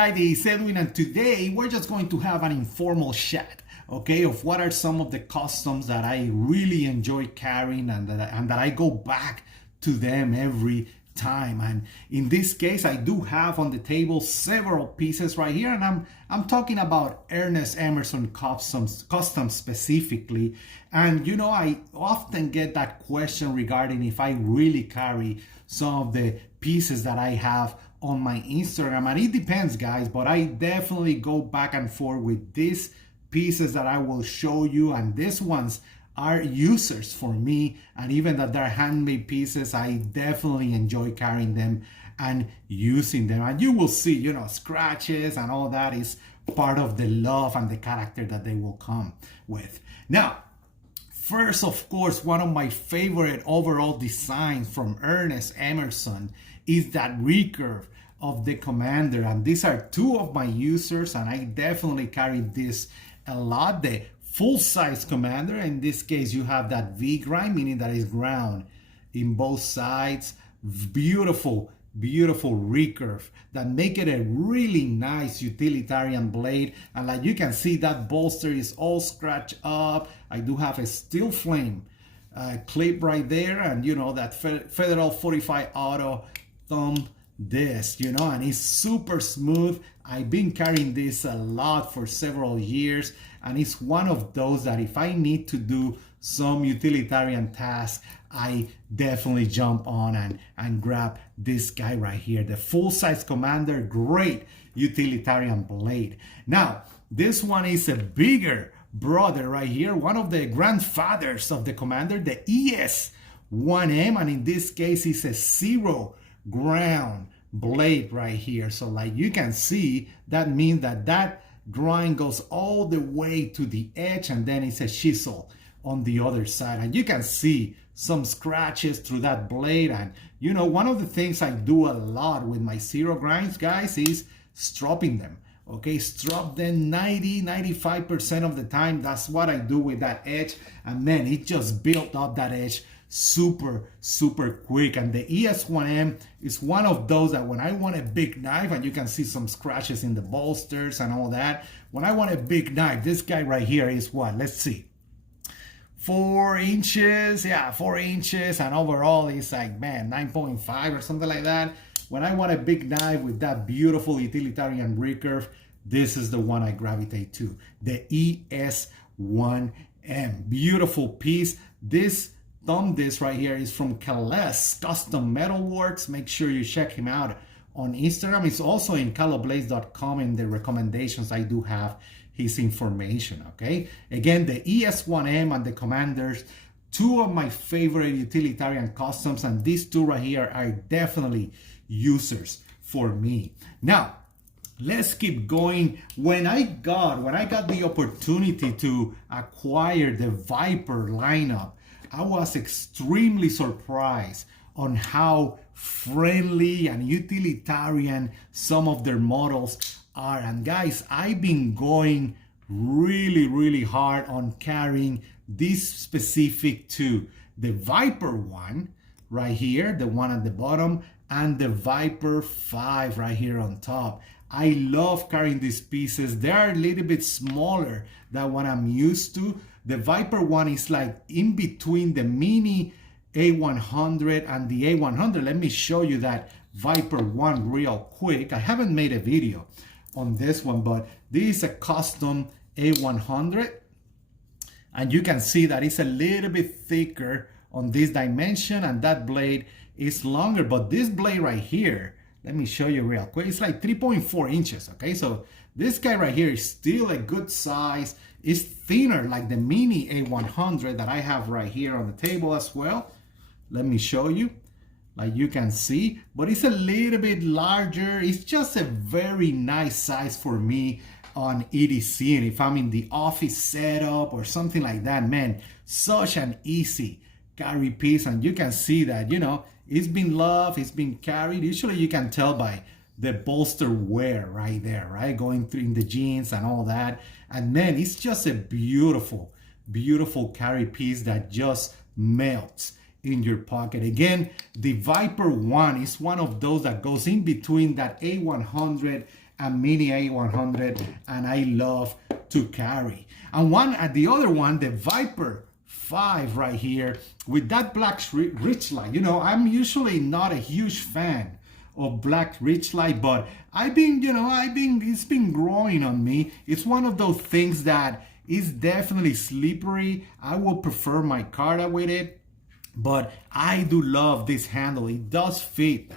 guy? This is Edwin, and today we're just going to have an informal chat, okay, of what are some of the customs that I really enjoy carrying and that I go back to them every time. And in this case, I do have on the table several pieces right here, and I'm talking about Emerson customs specifically. And you know, I often get that question regarding if I really carry some of the pieces that I have on my Instagram, and it depends, guys, but I definitely go back and forth with these pieces that I will show you, and these ones are users for me, and even that they're handmade pieces, I definitely enjoy carrying them and using them. And you will see, you know, scratches and all that is part of the love and the character that they will come with. Now, first, of course, one of my favorite overall designs from Emerson is that recurve of the Commander. And these are two of my users, and I definitely carry this a lot. The full-size Commander, in this case, you have that V grind, meaning that it's ground in both sides. Beautiful, beautiful recurve that make it a really nice utilitarian blade. And like you can see, that bolster is all scratched up. I do have a steel flame clip right there, and you know, that Federal 45 Auto thumb disc, you know, and it's super smooth. I've been carrying this a lot for several years, and it's one of those that if I need to do some utilitarian task, I definitely jump on and grab this guy right here, the full-size Commander. Great utilitarian blade. Now, this one is a bigger brother right here, one of the grandfathers of the Commander, the ES1M, and in this case, it's a zero ground blade right here. So like you can see, that means that grind goes all the way to the edge, and then it's a chisel on the other side, and you can see some scratches through that blade. And you know, one of the things I do a lot with my zero grinds, guys, is stropping them. Okay, strop them 90-95% of the time. That's what I do with that edge, and then it just built up that edge super quick. And the ES1M is one of those that when I want a big knife, and you can see some scratches in the bolsters and all that, when I want a big knife, this guy right here is what, let's see, 4 inches, yeah, 4 inches, and overall it's like, man, 9.5 or something like that. When I want a big knife with that beautiful utilitarian recurve, this is the one I gravitate to, the ES1M. Beautiful piece. This thumb disc right here is from Calais Custom Metalworks. Make sure you check him out on Instagram. It's also in caloblaze.com. In the recommendations, I do have his information, okay? Again, the ES1M and the Commanders, two of my favorite utilitarian customs, and these two right here are definitely users for me. Now, let's keep going. When I got the opportunity to acquire the Viper lineup, I was extremely surprised on how friendly and utilitarian some of their models are. And guys, I've been going really hard on carrying this specific two, the Viper one right here, the one at the bottom, and the Viper 5 right here on top. I love carrying these pieces. They are a little bit smaller than what I'm used to. The Viper one is like in between the Mini A100 and the A100. Let me show you that Viper one real quick. I haven't made a video on this one, but this is a custom A100. And you can see that it's a little bit thicker on this dimension, and that blade is longer. But this blade right here, let me show you real quick. It's like 3.4 inches, okay? So this guy right here is still a good size. It's thinner like the Mini A100 that I have right here on the table as well. Let me show you, like you can see, but it's a little bit larger. It's just a very nice size for me on EDC, and if I'm in the office setup or something like that, man, such an easy carry piece. And you can see that, you know, it's been loved, it's been carried. Usually you can tell by the bolster wear right there, right? Going through in the jeans and all that. And then it's just a beautiful carry piece that just melts in your pocket. Again, the Viper 1 is one of those that goes in between that A100 a Mini A100, and I love to carry. And the other one, the Viper 5 right here with that black rich light. You know, I'm usually not a huge fan of black rich light, but it's been growing on me. It's one of those things that is definitely slippery. I will prefer my Carta with it, but I do love this handle. It does fit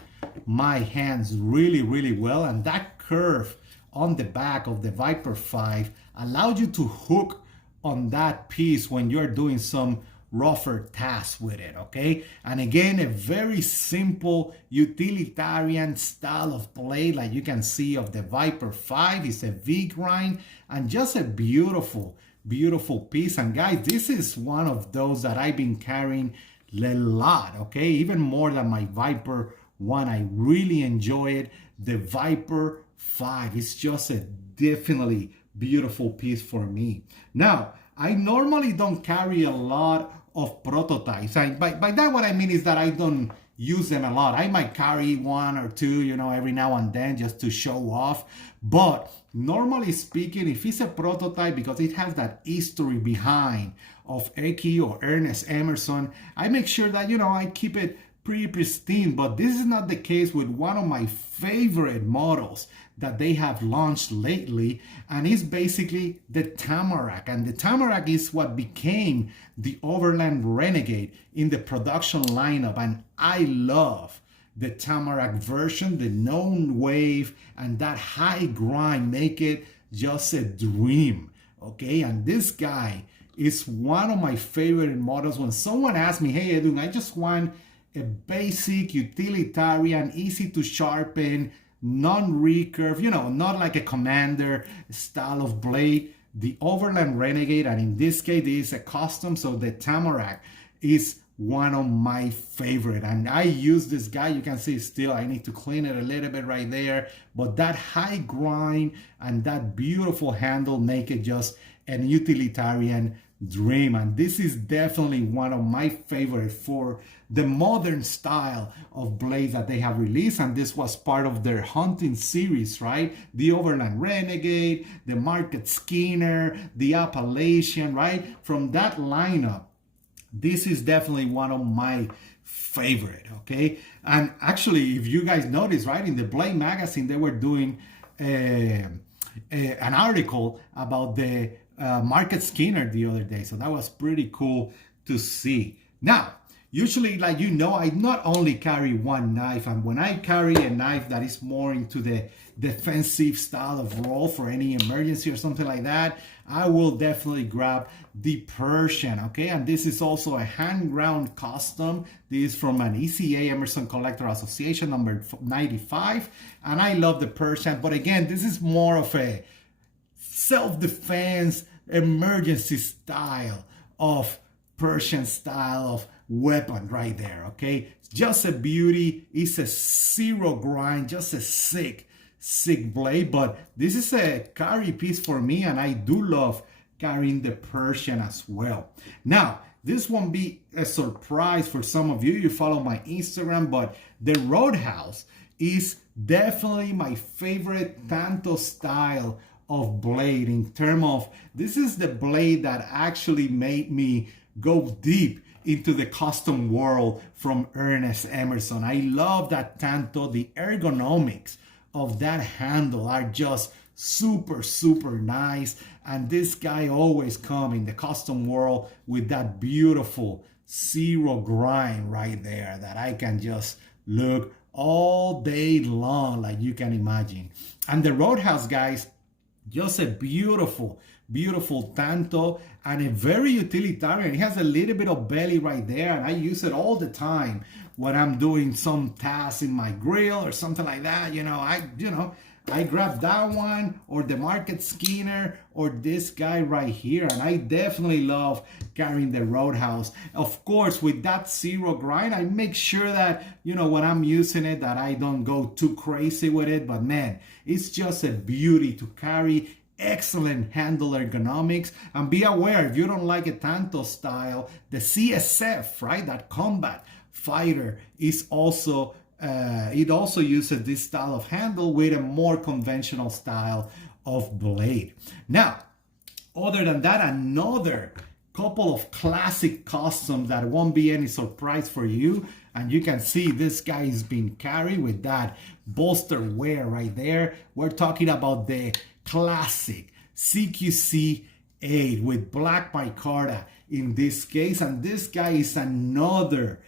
my hands really, really well, and that curve on the back of the Viper 5 allows you to hook on that piece when you're doing some rougher tasks with it, okay? And again, a very simple utilitarian style of blade, like you can see of the Viper 5. It's a V grind and just a beautiful, beautiful piece. And guys, this is one of those that I've been carrying a lot, okay? Even more than my Viper 1. I really enjoy it. The Viper 5 is just a definitely beautiful piece for me. Now, I normally don't carry a lot of prototypes. By that, what I mean is that I don't use them a lot. I might carry one or two, you know, every now and then just to show off. But normally speaking, if it's a prototype, because it has that history behind of Eki or Ernest Emerson, I make sure that, you know, I keep it pretty pristine. But this is not the case with one of my favorite models that they have launched lately, and it's basically the Tamarack. And the Tamarack is what became the Overland Renegade in the production lineup, and I love the Tamarack version. The known wave and that high grind make it just a dream, okay? And this guy is one of my favorite models. When someone asks me, hey Edwin, I just want a basic utilitarian, easy to sharpen, non-recurve, you know, not like a Commander style of blade, the Overland Renegade, and in this case, it is a custom, so the Tamarack is one of my favorite. And I use this guy, you can see still, I need to clean it a little bit right there, but that high grind and that beautiful handle make it just an utilitarian dream. And this is definitely one of my favorite for the modern style of blades that they have released, and this was part of their hunting series, right? The Overland Renegade, the Market Skinner, the Appalachian, right? From that lineup, this is definitely one of my favorite, okay? And actually, if you guys notice, right, in the Blade magazine, they were doing an article about the Market Skinner the other day, so that was pretty cool to see. Now, usually, like you know, I not only carry one knife, and when I carry a knife that is more into the defensive style of roll for any emergency or something like that, I will definitely grab the Persian, okay? And this is also a hand-ground custom. This is from an ECA, Emerson Collector Association, number 95. And I love the Persian, but again, this is more of a self-defense, emergency style of Persian style of weapon right there, okay? It's just a beauty. It's a zero grind, just a sick blade, but this is a carry piece for me, and I do love carrying the Persian as well. Now, this won't be a surprise for some of you. You follow my Instagram, but the Roadhouse is definitely my favorite Tanto style of blade in terms of, this is the blade that actually made me go deep into the custom world from Ernest Emerson. I love that Tanto. The ergonomics of that handle are just super, super nice. And this guy always come in the custom world with that beautiful zero grind right there that I can just look all day long, like you can imagine. And the Roadhouse, guys, just a beautiful, beautiful Tanto and a very utilitarian. It has a little bit of belly right there, and I use it all the time when I'm doing some tasks in my grill or something like that. I grab that one or the Market Skinner or this guy right here, and I definitely love carrying the Roadhouse. Of course, with that zero grind, I make sure that, when I'm using it, that I don't go too crazy with it. But man, it's just a beauty to carry. Excellent handle ergonomics. And be aware, if you don't like a Tanto style, the CSF, right, that combat fighter, is also it also uses this style of handle with a more conventional style of blade. Now, other than that, another couple of classic customs that won't be any surprise for you. And you can see this guy is being carried with that bolster wear right there. We're talking about the classic CQC 8 with black micarta in this case. And this guy is another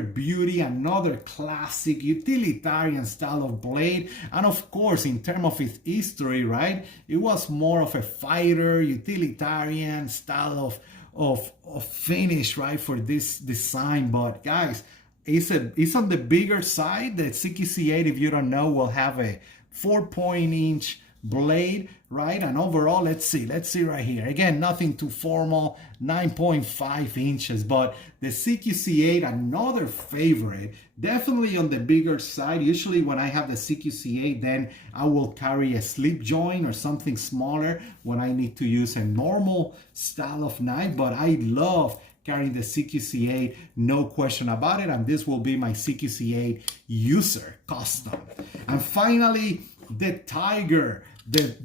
beauty, another classic utilitarian style of blade. And of course, in terms of its history, right, it was more of a fighter, utilitarian style of finish, right, for this design. But guys, it's on the bigger side. The CQC8, if you don't know, will have a 4-point-inch blade, right? And overall, let's see right here. Again, nothing too formal, 9.5 inches. But the CQC8, another favorite, definitely on the bigger side. Usually when I have the CQC8, then I will carry a slip joint or something smaller when I need to use a normal style of knife. But I love carrying the CQC8, no question about it. And this will be my CQC8 user custom. And finally, the Tiger, the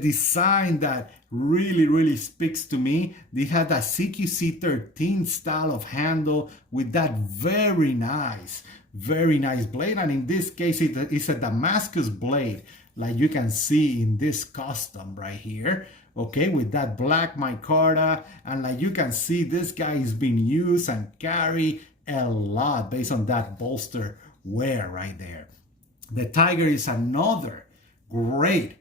design that really speaks to me. They had a CQC 13 style of handle with that very nice blade. And in this case, it's a Damascus blade, like you can see in this custom right here. Okay, with that black micarta, and like you can see, this guy is being used and carried a lot based on that bolster wear right there. The Tiger is another great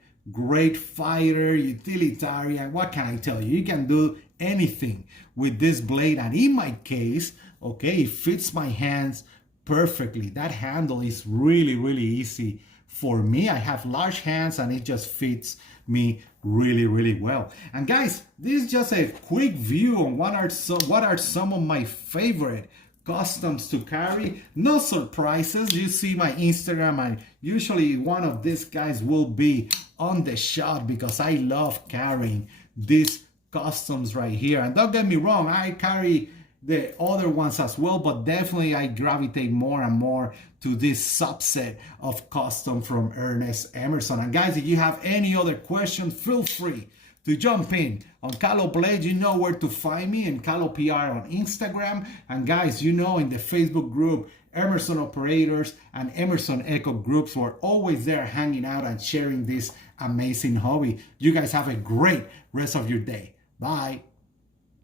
fighter, utilitarian. What can I tell you? You can do anything with this blade, and in my case, okay, it fits my hands perfectly. That handle is really easy for me. I have large hands and it just fits me really well. And guys, this is just a quick view on what are some of my favorite customs to carry. No surprises. You see my Instagram, and usually one of these guys will be on the shot because I love carrying these customs right here. And don't get me wrong, I carry the other ones as well, but definitely I gravitate more and more to this subset of custom from Ernest Emerson. And guys, if you have any other questions, feel free to jump in on Calo Blade. You know where to find me, in Calo PR on Instagram. And guys, you know, in the Facebook group Emerson Operators and Emerson Echo groups, we're always there hanging out and sharing this amazing hobby. You guys have a great rest of your day. Bye.